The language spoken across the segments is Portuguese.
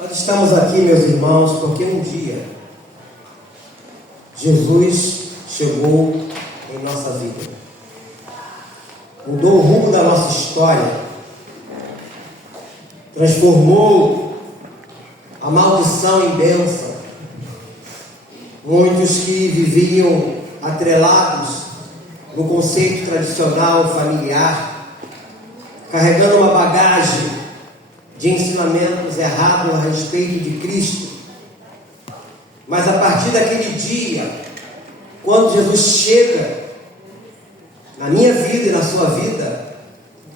Nós estamos aqui, meus irmãos, porque um dia Jesus chegou em nossa vida, mudou o rumo da nossa história, transformou a maldição em bênção. Muitos que viviam atrelados no conceito tradicional familiar, carregando uma bagagem de ensinamentos errados a respeito de Cristo. Mas a partir daquele dia, quando Jesus chega na minha vida e na sua vida,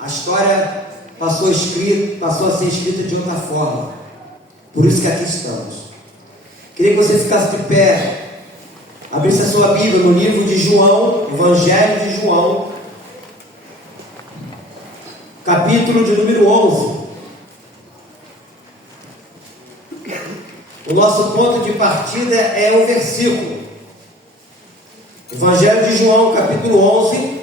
a história passou a ser escrita de outra forma. Por isso que aqui estamos. Queria que você ficasse de pé, abrisse a sua Bíblia no livro de João, Evangelho de João, capítulo de número 11. O nosso ponto de partida é o versículo. Evangelho de João, capítulo 11.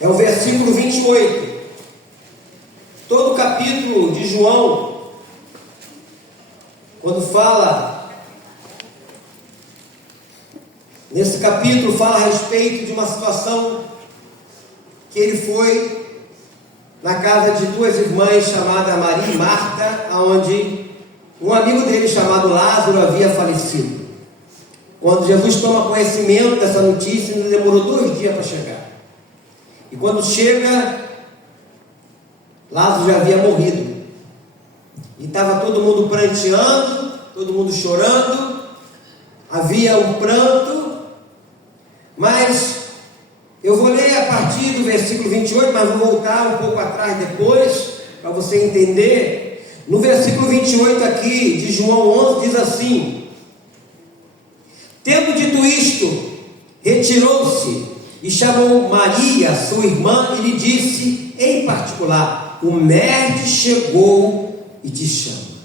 É o versículo 28. Todo o capítulo de João, quando fala, nesse capítulo fala a respeito de uma situação que ele foi na casa de duas irmãs chamadas Maria e Marta, onde um amigo dele chamado Lázaro havia falecido. Quando Jesus toma conhecimento dessa notícia, ele demorou 2 dias para chegar. E quando chega, Lázaro já havia morrido. E estava todo mundo pranteando, todo mundo chorando, havia um pranto, mas eu vou ler a partir do versículo 28, mas vou voltar um pouco atrás depois, para você entender. No versículo 28 aqui, de João 11, diz assim: tendo dito isto, retirou-se e chamou Maria, sua irmã, e lhe disse em particular: o mestre chegou e te chama.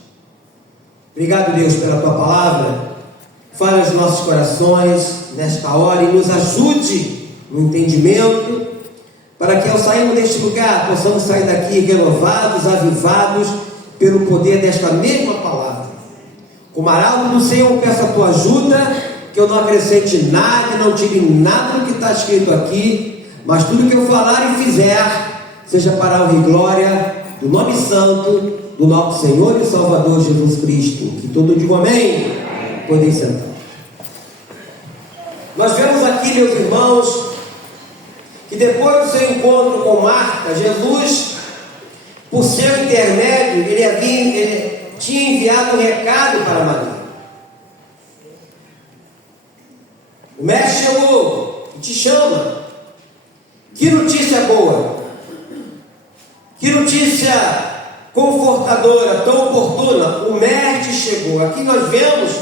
Obrigado, Deus, pela tua palavra. Fale aos nossos corações nesta hora e nos ajude no entendimento, para que ao sairmos deste lugar possamos sair daqui renovados, avivados pelo poder desta mesma palavra. Como arauto do Senhor, eu peço a tua ajuda, que eu não acrescente nada, não tire nada do que está escrito aqui, mas tudo que eu falar e fizer seja para a honra e glória do nome santo do nosso Senhor e Salvador Jesus Cristo. Que todo diga amém. Podem sentar. Nós vemos aqui, meus irmãos, que depois do seu encontro com Marta, Jesus, por seu intermédio, ele tinha enviado um recado para Maria. O mestre chegou e te chama. Que notícia boa! Que notícia confortadora, tão oportuna. O mestre chegou. Aqui nós vemos,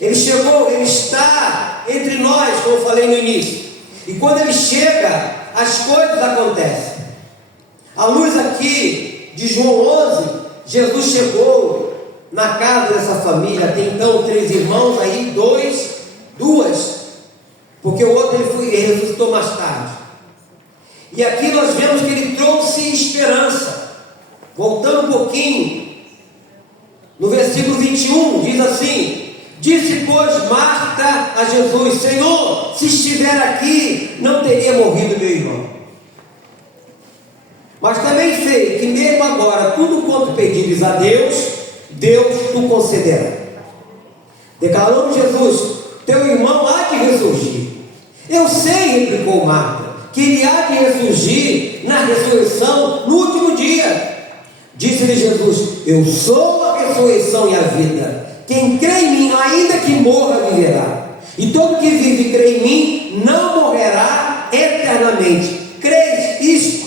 ele chegou, ele está entre nós, como eu falei no início. E quando ele chega, as coisas acontecem. À luz aqui de João 11, Jesus chegou na casa dessa família. Tem então 3 irmãos, aí 2, porque o outro ele ressuscitou mais tarde. E aqui nós vemos que ele trouxe esperança. Voltando um pouquinho, no versículo 21, diz assim: disse, pois, Marta a Jesus: Senhor, se estiver aqui, não teria morrido meu irmão. Mas também sei que mesmo agora, tudo quanto pedires a Deus, Deus tu concederá. Declarou Jesus: teu irmão há de ressurgir. Eu sei, replicou Marta, que ele há de ressurgir na ressurreição no último dia. Disse-lhe Jesus: eu sou a ressurreição e a vida. Quem crê em mim, ainda que morra, viverá. E todo que vive e crê em mim, não morrerá eternamente. Creis isto?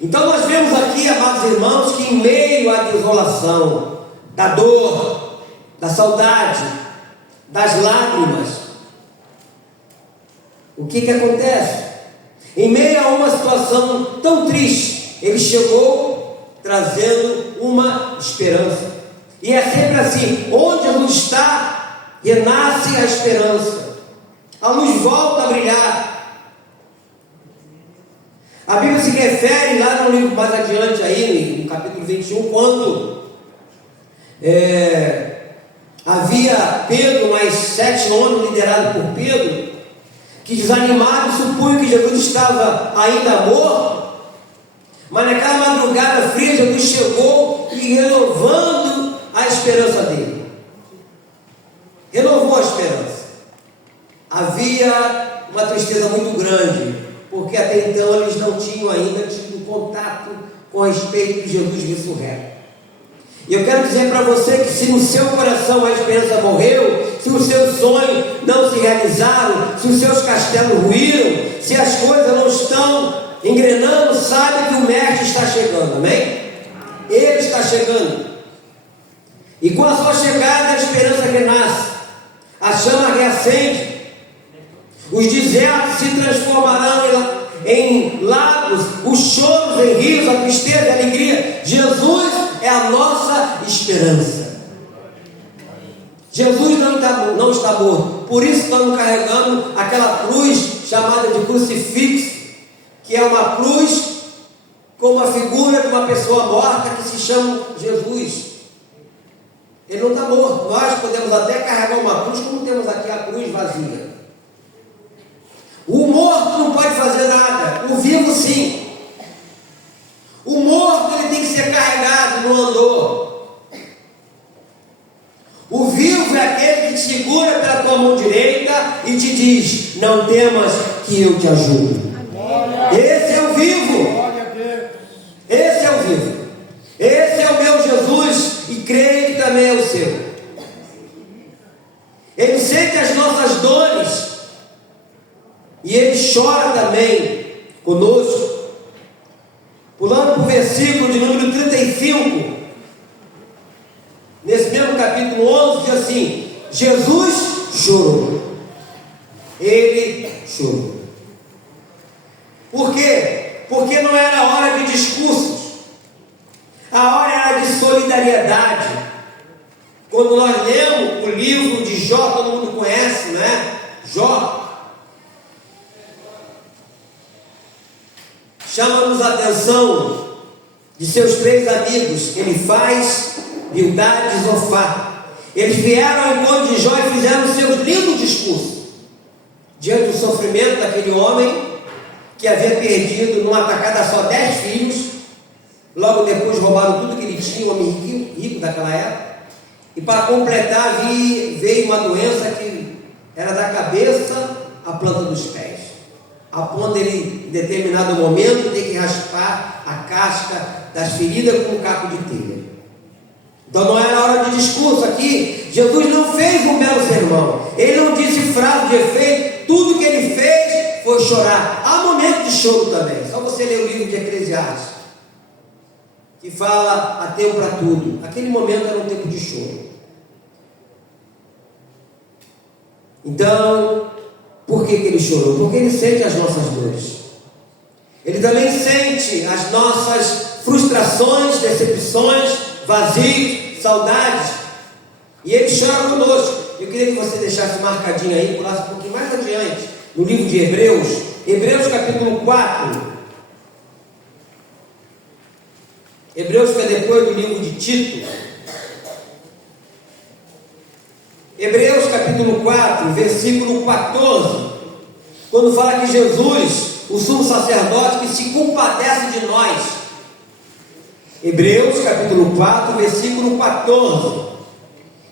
Então nós vemos aqui, amados irmãos, que em meio à desolação, da dor, da saudade, das lágrimas, o que acontece? Em meio a uma situação tão triste, ele chegou trazendo uma esperança. E é sempre assim: onde a luz está, renasce a esperança. A luz volta a brilhar. A Bíblia se refere lá no livro mais adiante aí, no capítulo 21, quando havia Pedro, mais 7 homens liderados por Pedro, que desanimados supunham que Jesus estava ainda morto, mas naquela madrugada fria Jesus chegou e renovando a esperança dele. Renovou a esperança. Havia uma tristeza muito grande, porque até então eles não tinham ainda tido contato com respeito de Jesus ressurreto. E eu quero dizer para você que se no seu coração a esperança morreu, se os seus sonhos não se realizaram, se os seus castelos ruíram, se as coisas não estão engrenando, saiba que o Mestre está chegando, amém? Ele está chegando. E com a sua chegada a esperança renasce, a chama reacende, os desertos se transformarão em lagos, os choros em rios, a tristeza e a alegria. Jesus é a nossa esperança. Jesus não está morto. Por isso estamos carregando aquela cruz chamada de crucifixo, que é uma cruz com uma figura de uma pessoa morta que se chama Jesus. Ele não está morto. Nós podemos até carregar uma cruz, como temos aqui a cruz vazia. O morto não pode fazer nada, o vivo sim. O morto ele tem que ser carregado no andor. O vivo é aquele que te segura pela tua mão direita e te diz: não temas que eu te ajudo. Esse é o vivo. Esse é o vivo. Esse é o meu Jesus e creio que também é o seu. Ele sente as nossas dores e Ele chora também conosco. Pulando para o versículo de número 35, nesse mesmo capítulo 11, diz assim: Jesus chorou. Ele chorou. Por quê? Porque não era hora de discursos, a hora era de solidariedade. Quando nós lemos o livro de Jó, todo mundo conhece, né? Jó chama-nos a atenção de seus 3 amigos, Elifaz, Bildade e Zofar. Eles vieram ao encontro de Jó e fizeram seus lindos discursos diante do sofrimento daquele homem que havia perdido numa tacada só 10 filhos. Logo depois roubaram tudo que ele tinha, um homem rico daquela época. E para completar veio uma doença que era da cabeça à planta dos pés, a ponto de ele, em determinado momento, ter que raspar a casca das feridas com um caco de telha. Então não era hora de discurso aqui. Jesus não fez um belo sermão, ele não disse frase de efeito. Tudo que ele fez foi chorar. Há momento de choro também. Só você ler o livro de Eclesiastes, que fala: há tempo para tudo. Aquele momento era um tempo de choro. Então, por que ele chorou? Porque ele sente as nossas dores. Ele também sente as nossas frustrações, decepções, vazios, saudades. E ele chora conosco. Eu queria que você deixasse marcadinho aí, pulasse um pouquinho mais adiante, no livro de Hebreus, Hebreus capítulo 4. Hebreus que é depois do livro de Tito. Hebreus capítulo 4, versículo 14, quando fala que Jesus, o sumo sacerdote, que se compadece de nós. Hebreus capítulo 4, versículo 14,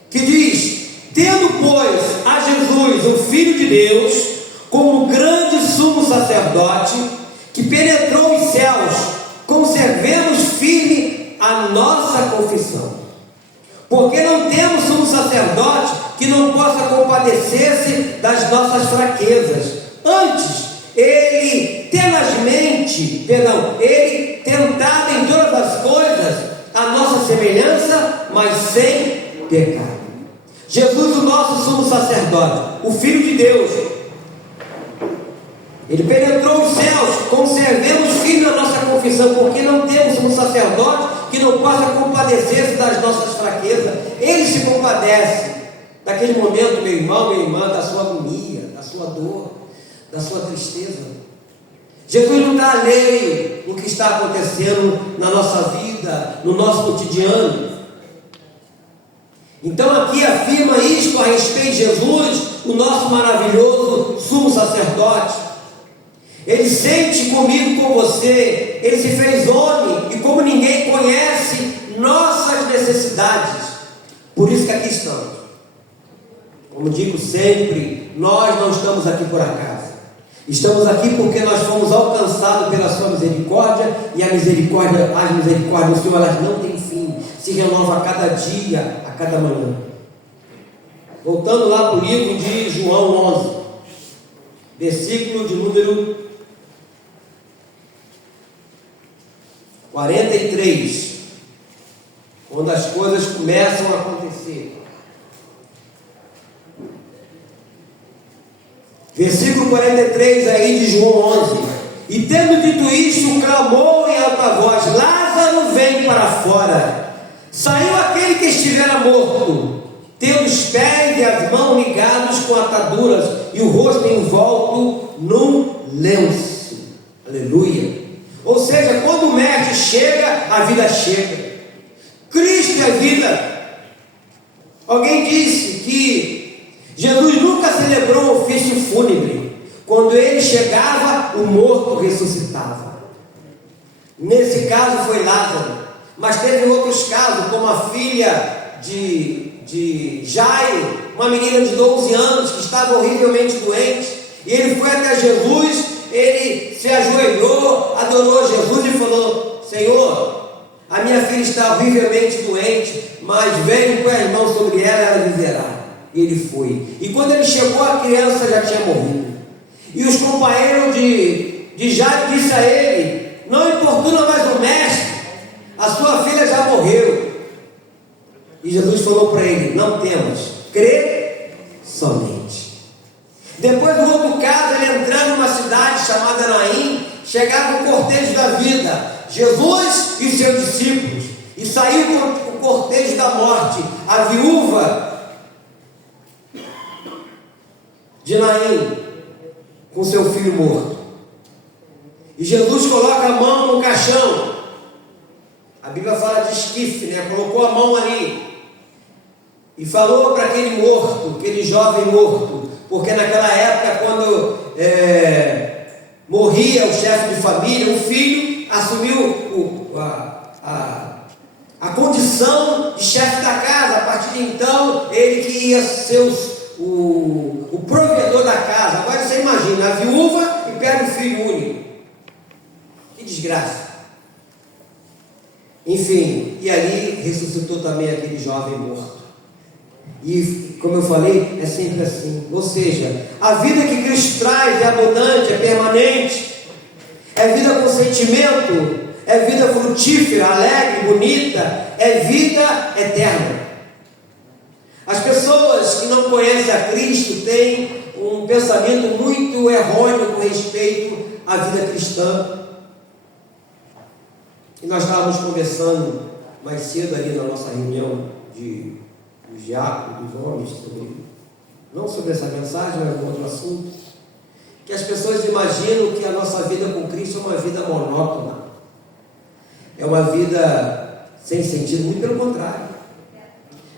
que diz: tendo, pois, a Jesus, o Filho de Deus, como grande sumo sacerdote, que penetrou os céus, conservemos firme a nossa confissão. Porque não temos sumo sacerdote que não possa compadecer-se das nossas fraquezas. Antes, ele tentado em todas as coisas a nossa semelhança, mas sem pecado. Jesus, o nosso sumo sacerdote, o Filho de Deus, ele penetrou os céus. Conservemos firme a nossa confissão, porque não temos um sacerdote que não possa compadecer-se das nossas fraquezas. Ele se compadece daquele momento, meu irmão, minha irmã, da sua agonia, da sua dor, da sua tristeza. Jesus não está alheio do que está acontecendo na nossa vida, no nosso cotidiano. Então aqui afirma isto a respeito de Jesus, o nosso maravilhoso sumo sacerdote. Ele sente comigo, com você, ele se fez homem, e como ninguém conhece nossas necessidades, por isso que aqui estamos. Como digo sempre, nós não estamos aqui por acaso. Estamos aqui porque nós fomos alcançados pela sua misericórdia, e as misericórdias do Senhor, elas não têm fim, se renova a cada dia, a cada manhã. Voltando lá para o livro de João 11, versículo de número 43, quando as coisas começam a acontecer. Versículo 43 aí de João 11. E tendo dito isto, clamou em alta voz: Lázaro, vem para fora. Saiu aquele que estivera morto, tendo os pés e as mãos ligados com ataduras, e o rosto envolto num lenço. Aleluia. Ou seja, quando o mestre chega, a vida chega. Cristo é vida. Alguém disse que Jesus nunca celebrou um ofício fúnebre. Quando ele chegava, o morto ressuscitava. Nesse caso foi Lázaro. Mas teve outros casos, como a filha de Jairo, uma menina de 12 anos que estava horrivelmente doente. E ele foi até Jesus, ele se ajoelhou, adorou Jesus e falou: Senhor, a minha filha está horrivelmente doente, mas venho com as mãos sobre ela, ela viverá. E ele foi. E quando ele chegou, a criança já tinha morrido. E os companheiros de Jairo disse a ele: não importuna mais o mestre, a sua filha já morreu. E Jesus falou para ele: não temas, crê somente. Depois do outro caso, ele entrando numa cidade chamada Naim, chegava o cortejo da vida, Jesus e seus discípulos, e saiu o cortejo da morte, a viúva de Naim com seu filho morto. E Jesus coloca a mão no caixão. A Bíblia fala de esquife, né? Colocou a mão ali e falou para aquele morto, aquele jovem morto, porque naquela época, quando morria o chefe de família, o filho assumiu a condição de chefe da casa. A partir de então, ele que ia ser o provedor da casa. Agora você imagina, a viúva e pega o filho único. Que desgraça. Enfim, e ali ressuscitou também aquele jovem morto. E, como eu falei, é sempre assim. Ou seja, a vida que Cristo traz é abundante, é permanente, é vida com sentimento, é vida frutífera, alegre, bonita, é vida eterna. As pessoas que não conhecem a Cristo têm um pensamento muito errôneo com respeito à vida cristã. E nós estávamos conversando mais cedo ali na nossa reunião dos diáconos, dos homens, não sobre essa mensagem, mas um outro assunto, que as pessoas imaginam que a nossa vida com Cristo é uma vida monótona, é uma vida sem sentido. Muito pelo contrário.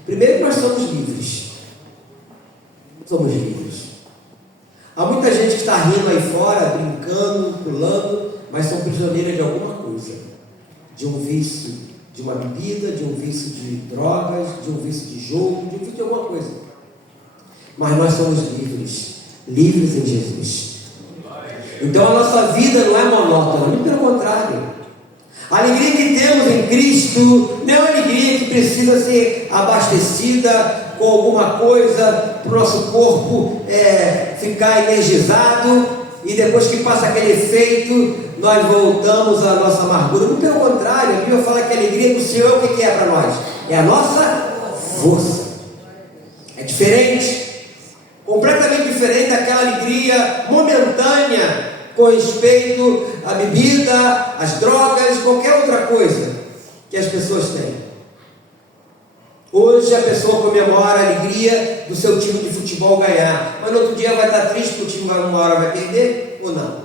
Primeiro, nós somos livres. Somos livres. Há muita gente que está rindo aí fora, brincando, pulando, mas são prisioneiras de alguma coisa, de um vício, de uma bebida, de um vício de drogas, de um vício de jogo, de um vício de alguma coisa. Mas nós somos livres, livres em Jesus. Então a nossa vida não é monótona, muito pelo contrário. A alegria que temos em Cristo não é uma alegria que precisa ser abastecida com alguma coisa para o nosso corpo ficar energizado, e depois que passa aquele efeito, nós voltamos à nossa amargura. Muito pelo contrário, a Bíblia fala que a alegria do Senhor, o que é para nós? É a nossa força. É diferente, completamente diferente daquela alegria momentânea com respeito à bebida, às drogas, qualquer outra coisa que as pessoas têm. Hoje a pessoa comemora a alegria do seu time de futebol ganhar, mas no outro dia vai estar triste porque o time uma hora vai perder ou não.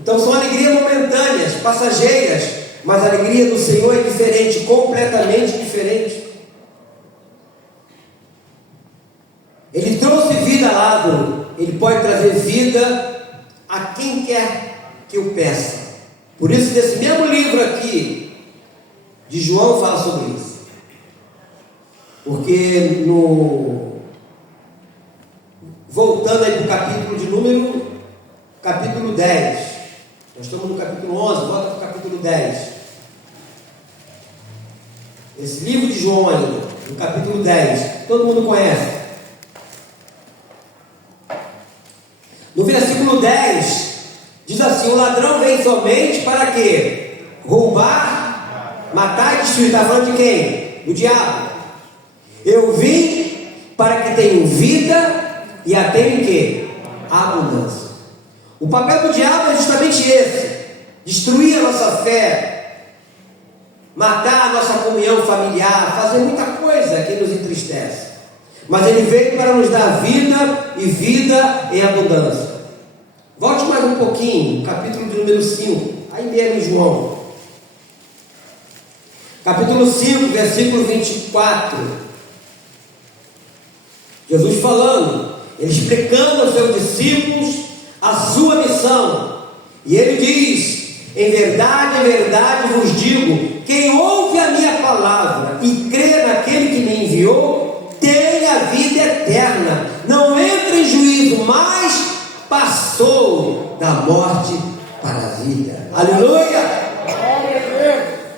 Então são alegrias momentâneas, passageiras, mas a alegria do Senhor é diferente, completamente diferente. Ele trouxe vida a Lázaro, ele pode trazer vida a quem quer que o peça. Por isso, nesse mesmo livro aqui, de João, fala sobre isso. Porque voltando aí para o capítulo de capítulo 10, nós estamos no capítulo 11, volta para o capítulo 10. Esse livro de João ainda, no capítulo 10, todo mundo conhece. No versículo 10, diz assim: o ladrão vem somente para quê? Roubar, matar e destruir. Está falando de quem? Do diabo. Eu vim para que tenham vida e a tenham em quê? Abundância. O papel do diabo é justamente esse: destruir a nossa fé, matar a nossa comunhão familiar, fazer muita coisa que nos entristece. Mas ele veio para nos dar vida e vida em abundância. Volte mais um pouquinho, capítulo de número 5, aí mesmo em João. Capítulo 5, versículo 24. Jesus falando, ele explicando aos seus discípulos a sua missão. E ele diz: em verdade vos digo, quem ouve a minha palavra e crê naquele que me enviou, tem a vida eterna, não entra em juízo, mas passou da morte para a vida. Aleluia!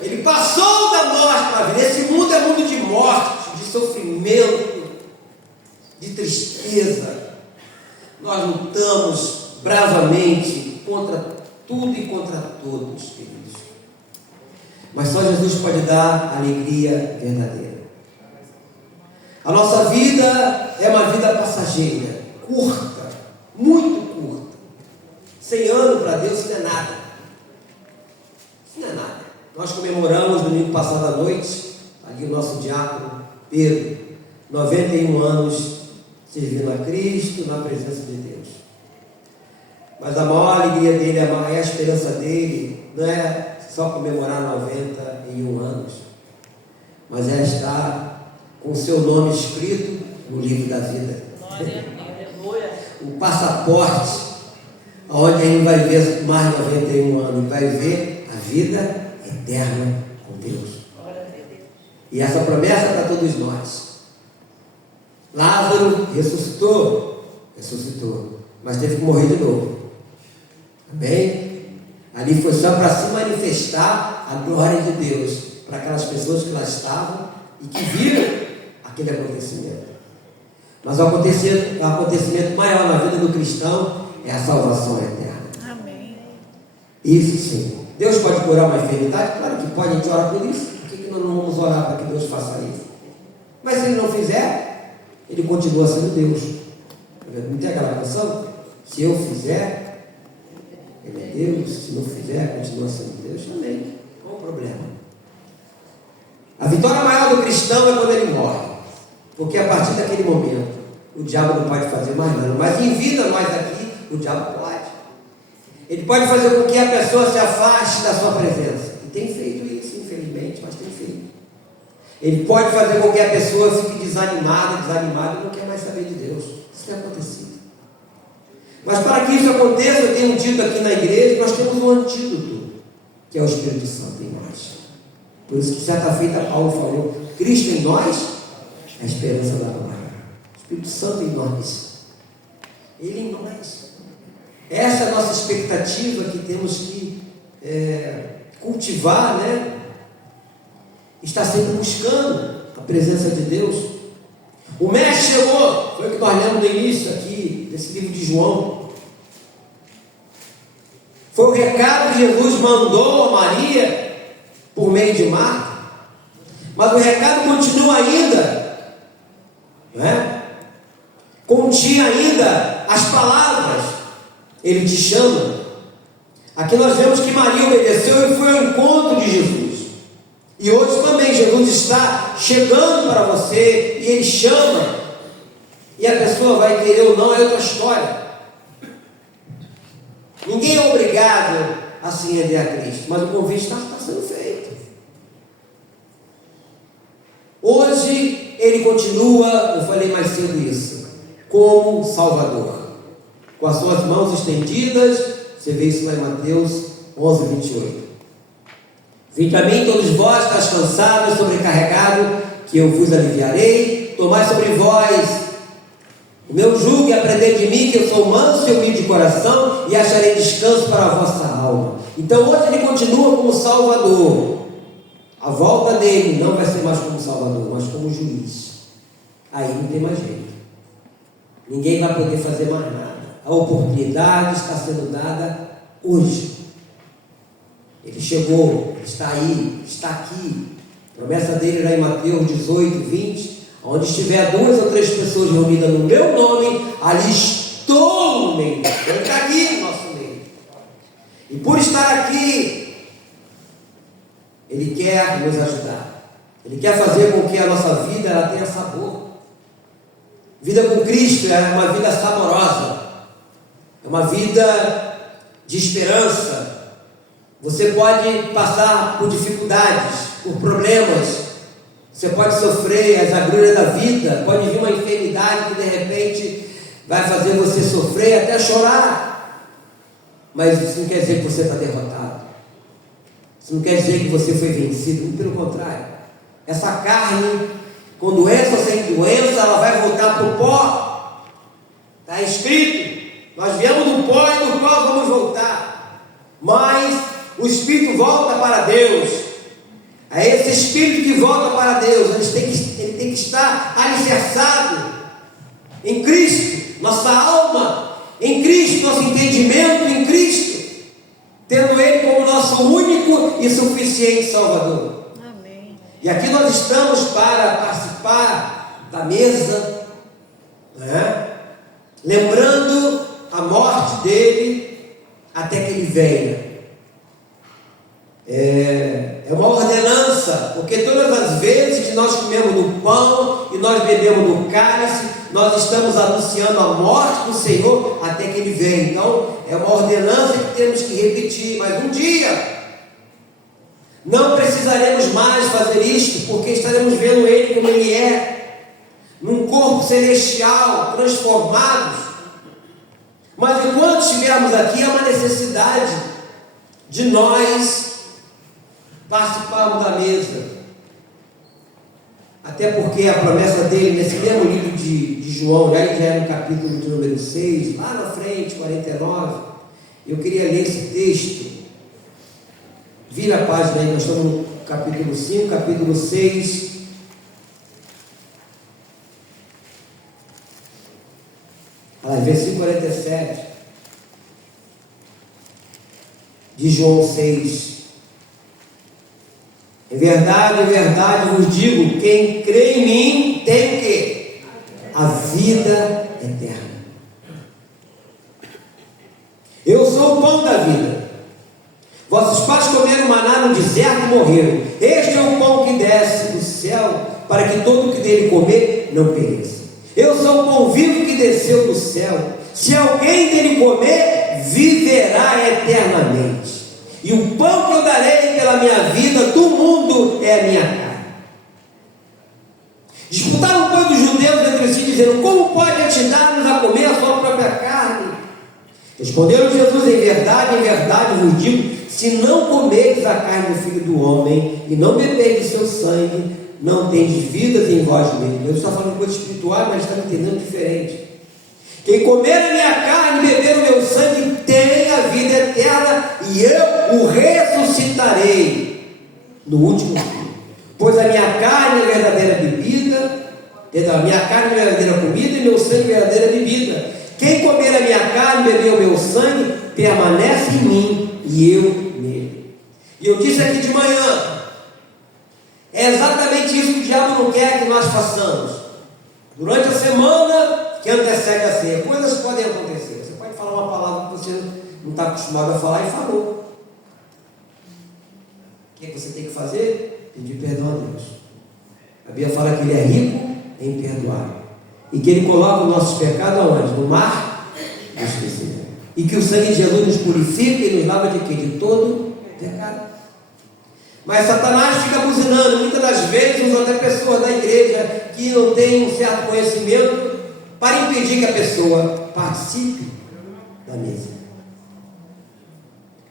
Ele passou da morte para a vida. Esse mundo é mundo de morte, de sofrimento, de tristeza. Nós lutamos bravamente contra tudo e contra todos, queridos. Mas só Jesus pode dar alegria verdadeira. A nossa vida é uma vida passageira, curta, muito curta. 100 anos para Deus, isso não é nada. Isso não é nada. Nós comemoramos domingo passado à noite, ali o nosso diácono Pedro, 91 anos servindo a Cristo na presença de Deus. Mas a maior alegria dele, a maior esperança dele, não é só comemorar 91 anos, mas é estar com o seu nome escrito no livro da vida. O passaporte, onde ele vai ver mais 91 anos, vai ver a vida eterna com Deus. E essa promessa para todos nós. Lázaro ressuscitou, mas teve que morrer de novo. Amém? Ali foi só para se manifestar a glória de Deus para aquelas pessoas que lá estavam e que viram aquele acontecimento. Mas o acontecimento maior na vida do cristão é a salvação eterna. Amém. Isso sim. Deus pode curar uma enfermidade? Claro que pode, a gente ora por isso. Por que nós não vamos orar para que Deus faça isso? Mas se Ele não fizer, Ele continua sendo Deus. Não tem aquela canção? Se eu fizer, Ele é Deus. Se não fizer, continua sendo Deus. Amém. Qual o problema? A vitória maior do cristão é quando ele morre. Porque a partir daquele momento, o diabo não pode fazer mais nada. Mas em vida, nós aqui, o diabo pode. Ele pode fazer com que a pessoa se afaste da sua presença. E tem feito isso, infelizmente, mas tem feito. Ele pode fazer com que a pessoa fique desanimada e não quer mais saber de Deus. Isso tem acontecido. Mas para que isso aconteça, eu tenho dito aqui na igreja, nós temos um antídoto, que é o Espírito Santo em nós. Por isso que certa feita Paulo falou: Cristo em nós é a esperança da glória. Espírito Santo em nós. Ele em nós. Essa é a nossa expectativa que temos que cultivar, né? Está sempre buscando a presença de Deus. O Mestre chegou, foi o que nós lemos no início aqui, desse livro de João. Foi o recado que Jesus mandou a Maria por meio de Marta. Mas o recado continua ainda, né? Continha ainda as palavras: Ele te chama. Aqui nós vemos que Maria obedeceu e foi ao encontro de Jesus. E hoje também Jesus está chegando para você e Ele chama. E a pessoa vai querer ou não, é outra história. Ninguém é obrigado a se render a Cristo, mas o convite está sendo feito. Hoje ele continua, eu falei mais cedo isso, como Salvador, com as suas mãos estendidas. Você vê isso lá em Mateus 11, 28. Vinde a mim todos vós, estás cansados, sobrecarregados, que eu vos aliviarei. Tomai sobre vós o meu jugo e aprendei de mim, que eu sou manso e humilde de coração, e acharei descanso para a vossa alma. Então hoje ele continua como Salvador. A volta dele não vai ser mais como Salvador, mas como juiz. Aí não tem mais jeito. Ninguém vai poder fazer mais nada. A oportunidade está sendo dada hoje. Ele chegou, está aí, está aqui. A promessa dele lá em Mateus 18, 20. Onde estiver 2 ou 3 pessoas reunidas no meu nome, ali estou no meio. Ele está aqui no nosso meio. E por estar aqui, Ele quer nos ajudar. Ele quer fazer com que a nossa vida ela tenha sabor. Vida com Cristo é uma vida saborosa. É uma vida de esperança. Você pode passar por dificuldades, por problemas. Você pode sofrer as agruras da vida. Pode vir uma enfermidade que de repente vai fazer você sofrer, até chorar. Mas isso não quer dizer que você está derrotado. Isso não quer dizer que você foi vencido. Muito pelo contrário. Essa carne, com doença ou sem doença, ela vai voltar para o pó. Está escrito. Nós viemos do pó e do pó vamos voltar. Mas o Espírito volta para Deus. É esse Espírito que volta para Deus. Ele tem que estar alicerçado em Cristo, nossa alma, em Cristo, nosso entendimento em Cristo, tendo Ele como nosso único e suficiente Salvador. Amém. E aqui nós estamos para participar da mesa, né? Lembrando a morte dele até que ele venha. É uma ordenança, porque todas as vezes que nós comemos do pão e nós bebemos do cálice, nós estamos anunciando a morte do Senhor até que Ele venha. Então é uma ordenança que temos que repetir. Mas um dia não precisaremos mais fazer isto, porque estaremos vendo Ele como Ele é, num corpo celestial, transformados. Mas enquanto estivermos aqui, há uma necessidade de nós participarmos da mesa. Até porque a promessa dele, nesse mesmo livro de João, já é no capítulo de número 6, lá na frente, 49, eu queria ler esse texto. Vira a página aí, nós estamos no capítulo 5, capítulo 6. Versículo 47 de João 6. Em verdade vos digo, quem crê em mim tem o quê? A vida eterna. Eu sou o pão da vida. Vossos pais comeram maná no deserto e morreram. Este é o pão que desce do céu, para que todo o que dele comer não pereça. Eu sou o pão vivo que desceu do céu. Se alguém dele comer, viverá eternamente. E o pão que eu darei pela minha vida do mundo é a minha carne. Disputaram, pois, os judeus entre si, dizendo: como pode te dar-nos a comer a sua própria carne? Respondeu Jesus: em verdade vos digo, se não comerdes a carne do Filho do Homem e não beberdes seu sangue, não tendes vidas em vós mesmos. Eu estou falando coisa espiritual, mas está me entendendo diferente. Quem comer a minha carne e beber o meu sangue tem a vida eterna, e eu o ressuscitarei no último dia. Pois a minha carne é verdadeira bebida, a minha carne é verdadeira comida, e meu sangue é verdadeira bebida. Quem comer a minha carne e beber o meu sangue permanece em mim e eu nele. E eu disse aqui de manhã, é exatamente isso que o diabo não quer que nós façamos. Durante a semana que antecede a ceia, coisas podem acontecer. Você pode falar uma palavra que você não está acostumado a falar e falou. O que você tem que fazer? Pedir perdão a Deus. A Bíblia fala que Ele é rico em perdoar, e que Ele coloca os nossos pecados aonde? No mar do esquecimento. E que o sangue de Jesus nos purifica e nos lava de quê? De todo pecado. Mas Satanás fica buzinando, muitas das vezes usam até pessoas da igreja que não têm um certo conhecimento para impedir que a pessoa participe da mesa.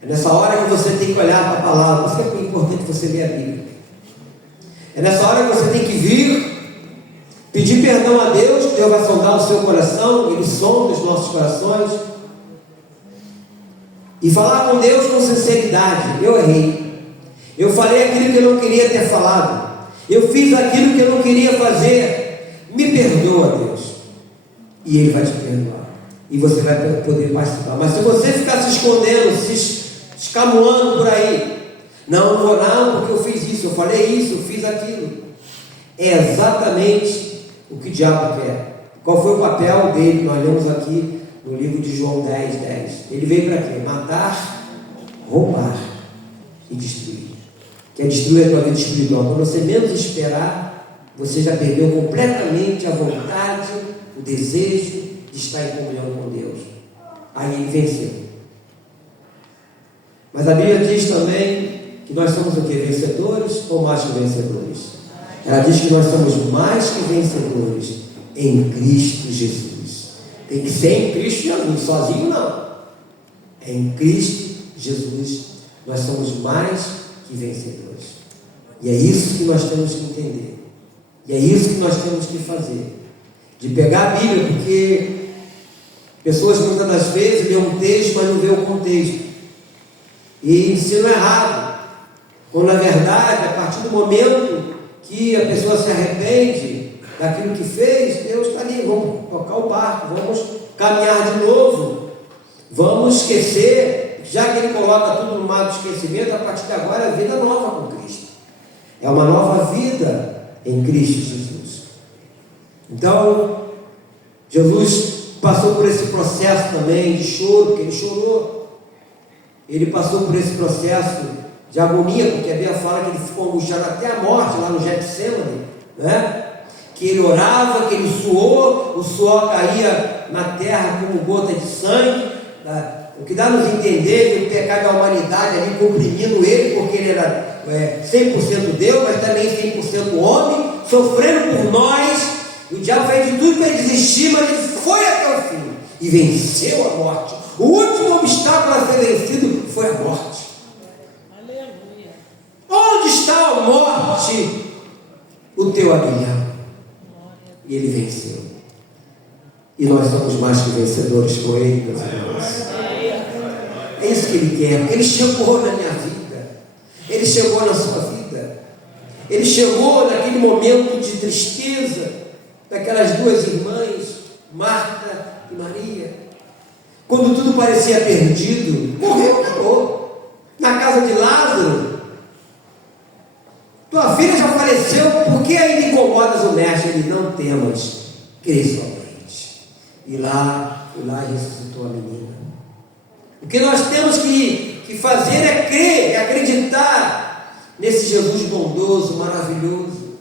É nessa hora que você tem que olhar para a palavra. Por isso que é importante você ler a Bíblia. É nessa hora que você tem que vir, pedir perdão a Deus, que Deus vai sondar o seu coração, Ele sonda os nossos corações, e falar com Deus com sinceridade: eu errei. Eu falei aquilo que eu não queria ter falado. Eu fiz aquilo que eu não queria fazer. Me perdoa, Deus. E Ele vai te perdoar. E você vai poder participar. Mas se você ficar se escondendo, se escamoando por aí, não vou não, porque eu fiz isso, eu falei isso, eu fiz aquilo. É exatamente o que o diabo quer. Qual foi o papel dele? Nós lemos aqui no livro de João 10:10. Ele veio para quê? Matar, roubar e destruir. Quer destruir a tua vida espiritual. Quando você menos esperar, você já perdeu completamente a vontade, o desejo de estar em comunhão com Deus. Aí ele venceu. Mas a Bíblia diz também que nós somos o que? Vencedores ou mais que vencedores? Ela diz que nós somos mais que vencedores em Cristo Jesus. Tem que ser em Cristo Jesus, sozinho não. É em Cristo Jesus nós somos mais que vencedores. E é isso que nós temos que entender. E é isso que nós temos que fazer. De pegar a Bíblia, porque pessoas muitas das vezes lêem um texto, mas não vê o contexto. E ensinam errado. Quando na verdade, a partir do momento que a pessoa se arrepende daquilo que fez, Deus está ali, vamos tocar o barco, vamos caminhar de novo, vamos esquecer, já que Ele coloca tudo no mar do esquecimento, a partir de agora é vida nova com Cristo, é uma nova vida em Cristo Jesus. Então, Jesus passou por esse processo também de choro, porque Ele chorou, Ele passou por esse processo de agonia, porque a Bíblia fala que Ele ficou angustiado até a morte, lá no Getsemane, né? Que Ele orava, que Ele suou, o suor caía na terra como gota de sangue, né? O que dá a nos entender que o pecado da humanidade ali comprimindo Ele, porque Ele era 100% Deus, mas também 100% homem, sofrendo por nós. O diabo fez de tudo para ele desistir, mas ele foi até o fim e venceu a morte. O último obstáculo a ser vencido foi a morte. Aleluia. Onde está a morte? O teu aguilhão. E ele venceu. E nós somos mais que vencedores com Ele, meus irmãos. É isso que Ele quer. Ele chegou na minha vida. Ele chegou na sua vida. Ele chegou naquele momento de tristeza daquelas duas irmãs, Marta e Maria. Quando tudo parecia perdido, morreu, acabou. Na casa de Lázaro, tua filha já faleceu, por que ainda incomodas o mestre? Ele: não temas, crê somente. E lá ressuscitou a menina. O que nós temos que fazer é crer, é acreditar nesse Jesus bondoso, maravilhoso,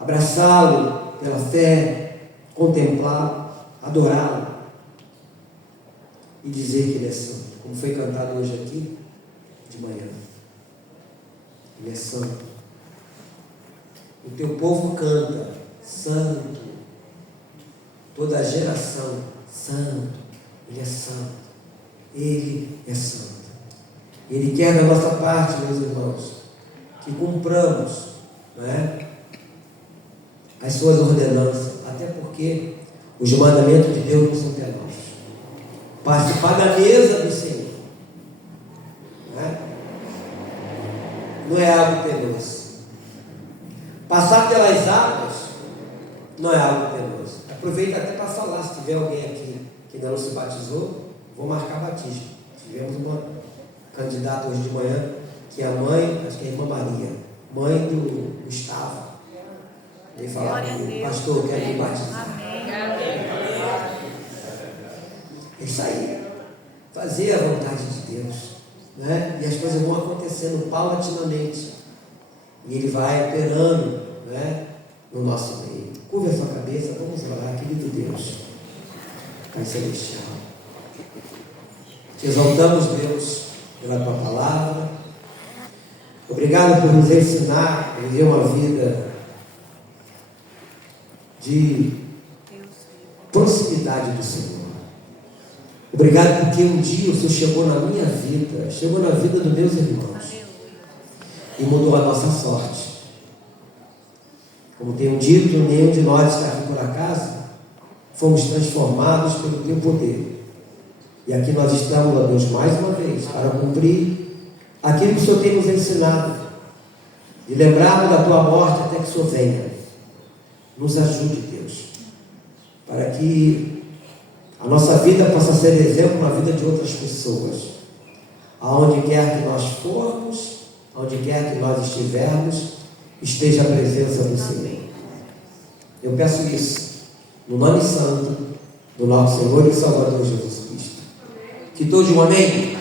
abraçá-lo pela fé, contemplá-lo, adorá-lo e dizer que Ele é santo, como foi cantado hoje aqui de manhã. Ele é santo. O teu povo canta: santo. Toda a geração: santo. Ele é santo. Ele é santo. Ele quer da nossa parte, meus irmãos, que cumpramos, né, as suas ordenanças, até porque os mandamentos de Deus não são penosos. Participar da mesa do Senhor, né, não é algo penoso. Passar pelas águas não é algo penoso. Aproveita até para falar, se tiver alguém aqui que ainda não se batizou, vou marcar batismo. Tivemos uma candidata hoje de manhã, que é a mãe, acho que é a irmã Maria, mãe do Gustavo. Veio falar comigo: pastor, eu quero me batizar. É isso aí, fazer a vontade de Deus, né? E as coisas vão acontecendo paulatinamente, e Ele vai operando, né, no nosso meio. Curva a sua cabeça, vamos orar. Querido Deus, Pai Celestial, Exaltamos, Deus, pela Tua palavra. Obrigado por nos ensinar a viver uma vida de proximidade do Senhor. Obrigado porque um dia o Senhor chegou na minha vida, chegou na vida dos meus irmãos e mudou a nossa sorte. Como tenho dito, nenhum de nós está aqui por acaso, fomos transformados pelo Teu poder. E aqui nós estamos, ó Deus, mais uma vez, para cumprir aquilo que o Senhor tem nos ensinado, de lembrarmos da Tua morte até que o Senhor venha. Nos ajude, Deus, para que a nossa vida possa ser exemplo na vida de outras pessoas. Aonde quer que nós formos, aonde quer que nós estivermos, esteja a presença do Senhor. Eu peço isso no nome santo do nosso Senhor e Salvador Jesus Cristo. Que todos digam amém.